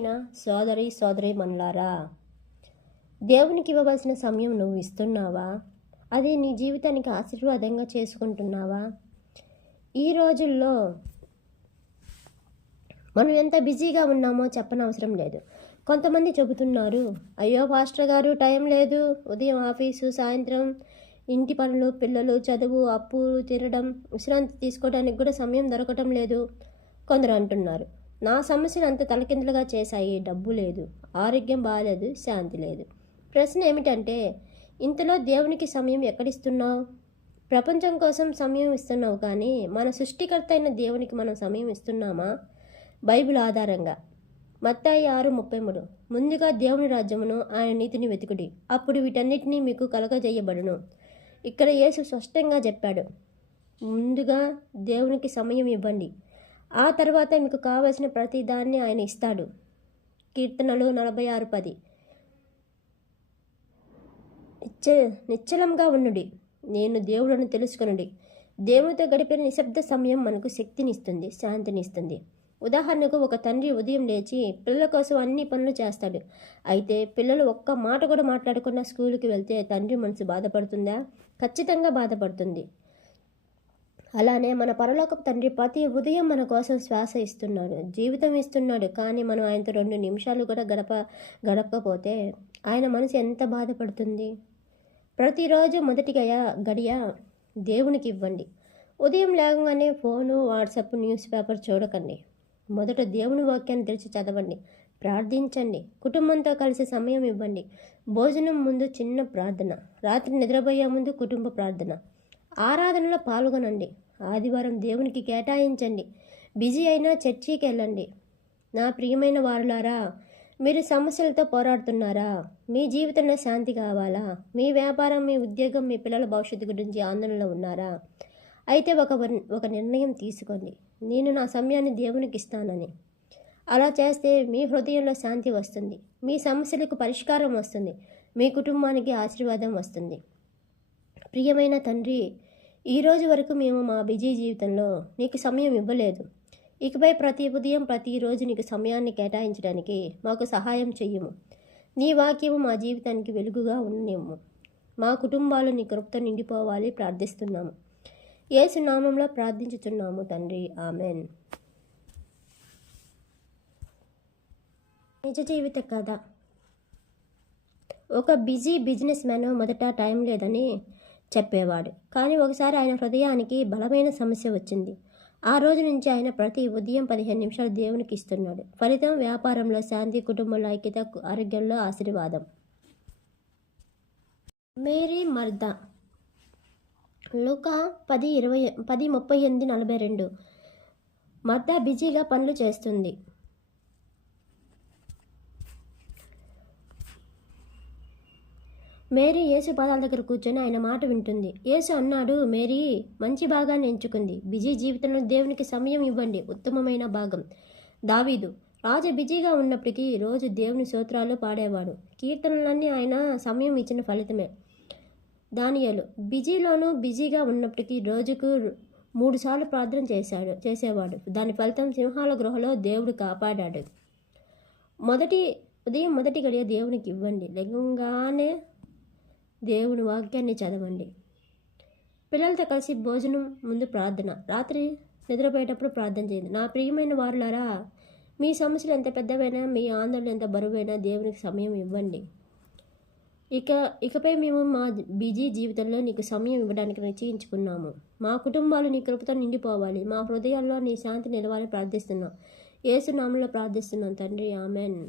ప్రియమైన సోదరి సోదరి మనులారా దేవునికి ఇవ్వవలసిన సమయం నువ్వు ఇస్తున్నావా? అది నీ జీవితానికి ఆశీర్వాదంగా చేసుకుంటున్నావా? ఈ రోజుల్లో మనం ఎంత బిజీగా ఉన్నామో చెప్పనవసరం లేదు. కొంతమంది చెబుతున్నారు అయ్యో పాస్టర్ గారు టైం లేదు. ఉదయం ఆఫీసు సాయంత్రం ఇంటి పనులు పిల్లలు చదువు అప్పులు తినడం విశ్రాంతి తీసుకోవడానికి కూడా సమయం దొరకటం లేదు కొందరు అంటున్నారు. నా సమస్యలు అంత తలకిందులుగా చేశాయి డబ్బు లేదు ఆరోగ్యం బాగాలేదు శాంతి లేదు. ప్రశ్న ఏమిటంటే ఇంతలో దేవునికి సమయం ఎక్కడిస్తున్నావు? ప్రపంచం కోసం సమయం ఇస్తున్నావు కానీ మన సృష్టికర్త అయిన దేవునికి మనం సమయం ఇస్తున్నామా? బైబిల్ ఆధారంగా. మత్తాయి ఆరు ముప్పై మూడు. ముందుగా దేవుని రాజ్యమును ఆయన నీతిని వెతుకుడి. అప్పుడు వీటన్నిటినీ మీకు కలగజేయబడును ఇక్కడ యేసు స్పష్టంగా చెప్పాడు. ముందుగా దేవునికి సమయం ఇవ్వండి. ఆ తర్వాత మీకు కావలసిన ప్రతిదాన్ని ఆయన ఇస్తాడు. కీర్తనలు నలభై ఆరు పది. నిచ్చ నిశ్చలంగా ఉండుడి. నేను దేవుడను తెలుసుకునుడి. దేవునితో గడిపిన నిశ్శబ్ద సమయం మనకు శక్తినిస్తుంది శాంతినిస్తుంది. ఉదాహరణకు ఒక తండ్రి ఉదయం లేచి పిల్లల కోసం అన్ని పనులు చేస్తాడు. అయితే పిల్లలు ఒక్క మాట కూడా మాట్లాడకుండా స్కూల్కి వెళ్తే తండ్రి మనసు బాధపడుతుందా? ఖచ్చితంగా బాధపడుతుంది. అలానే మన పరలోకపు తండ్రి ప్రతి ఉదయం మన కోసం శ్వాస ఇస్తున్నాడు జీవితం ఇస్తున్నాడు. కానీ మనం ఆయనతో రెండు నిమిషాలు కూడా గడప గడపకపోతే ఆయన మనసు ఎంత బాధపడుతుంది? ప్రతిరోజు మొదటి గడియ దేవునికి ఇవ్వండి. ఉదయం లేవగానే ఫోను వాట్సాప్ న్యూస్ పేపర్ చూడకండి. మొదట దేవుని వాక్యాన్ని తెరిచి చదవండి. ప్రార్థించండి. కుటుంబంతో కలిసి సమయం ఇవ్వండి. భోజనం ముందు చిన్న ప్రార్థన. రాత్రి నిద్రపోయే ముందు కుటుంబ ప్రార్థన. ఆరాధనలో పాల్గొనండి. ఆదివారం దేవునికి కేటాయించండి. బిజీ అయినా చర్చికి వెళ్ళండి. నా ప్రియమైన వారులారా మీరు సమస్యలతో పోరాడుతున్నారా? మీ జీవితంలో శాంతి కావాలా? మీ వ్యాపారం మీ ఉద్యోగం మీ పిల్లల భవిష్యత్తు గురించి ఆందోళనలో ఉన్నారా? అయితే ఒక వర్- ఒక నిర్ణయం తీసుకోండి. నేను నా సమయాన్ని దేవునికి ఇస్తానని. అలా చేస్తే మీ హృదయంలో శాంతి వస్తుంది. మీ సమస్యలకు పరిష్కారం వస్తుంది. మీ కుటుంబానికి ఆశీర్వాదం వస్తుంది. ప్రియమైన తండ్రి ఈ రోజు వరకు మేము మా బిజీ జీవితంలో నీకు సమయం ఇవ్వలేదు. ఇకపై ప్రతి ఉదయం ప్రతిరోజు నీకు సమయాన్ని కేటాయించడానికి మాకు సహాయం చెయ్యము. నీ వాక్యము మా జీవితానికి వెలుగుగా ఉండనివ్వు మా కుటుంబాలు నీ కృపతో నిండిపోవాలి ప్రార్థిస్తున్నాము. యేసు నామంలో ప్రార్థించుతున్నాము తండ్రి. ఆమెన్. నిజ జీవిత కథ. ఒక బిజీ బిజినెస్ మ్యాన్ మొదట టైం లేదని చెప్పేవాడు. కానీ ఒకసారి ఆయన హృదయానికి బలమైన సమస్య వచ్చింది. ఆ రోజు నుంచి ఆయన ప్రతి ఉదయం పదిహేను నిమిషాలు దేవునికి ఇస్తున్నాడు. ఫలితం వ్యాపారంలో శాంతి కుటుంబంలో ఐక్యత ఆరోగ్యంలో ఆశీర్వాదం. మేరీ మర్దా. లుకా పది ఇరవై పది ముప్పై ఎనిమిది నలభై రెండు. మర్దా బిజీగా పనులు చేస్తుంది. మేరీ యేసు పాదాల దగ్గర కూర్చొని ఆయన మాట వింటుంది. యేసు అన్నాడు మేరీ మంచి భాగాన్ని ఎంచుకుంది. బిజీ జీవితంలో దేవునికి సమయం ఇవ్వండి. ఉత్తమమైన భాగం. దావీదు రాజు బిజీగా ఉన్నప్పటికీ రోజు దేవుని సూత్రాలు పాడేవాడు. కీర్తనలన్నీ ఆయన సమయం ఇచ్చిన ఫలితమే. దానియలు బిజీలోనూ బిజీగా ఉన్నప్పటికీ రోజుకు మూడుసార్లు ప్రార్థన చేశాడు చేసేవాడు. దాని ఫలితం సింహాల గృహలో దేవుడు కాపాడాడు. మొదటి ఉదయం మొదటి గడియ దేవునికి ఇవ్వండి. లెగంగానే దేవుని వాక్యాన్ని చదవండి. పిల్లలతో కలిసి భోజనం ముందు ప్రార్థన. రాత్రి నిద్రపోయేటప్పుడు ప్రార్థన చేయండి. నా ప్రియమైన వారులారా మీ సమస్యలు ఎంత పెద్దవైనా మీ ఆందోళన ఎంత బరువైనా దేవునికి సమయం ఇవ్వండి. ఇక ఇకపై మేము మా బిజీ జీవితంలో నీకు సమయం ఇవ్వడానికి నిశ్చయించుకున్నాము. మా కుటుంబాలు నీ కృపతో నిండిపోవాలి. మా హృదయాల్లో నీ శాంతి నిలవాలని ప్రార్థిస్తున్నాం. ఏసునామంలో ప్రార్థిస్తున్నాం. తండ్రి ఆమెన్.